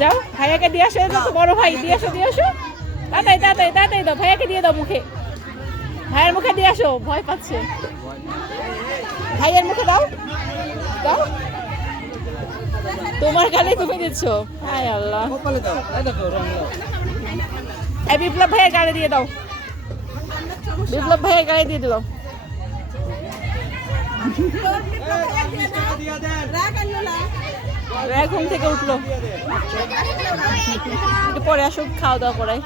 যাও ভাইয়াকে দিয়ে আসো, তো বড় ভাই দিয়ে আসো তাড়াতাড়ি তাড়াতাড়ি তাড়াতাড়ি দাও, ভাইয়াকে দিয়ে দাও মুখে, ভাইয়ের মুখে দিয়ে আসো, ভয় পাচ্ছে, ভাইয়ের মুখে দাও দাও, তোমার গালে তুমি দিচ্ছ, হায় আল্লাহ। এই বিপ্লব ভাইয়ের গালে দিয়ে দাও, বিপ্লব ভাইয়ের গালে দিয়ে দিল। ঘুম থেকে উঠলো, একটু পরে আসুক, খাওয়া দাওয়া করাই।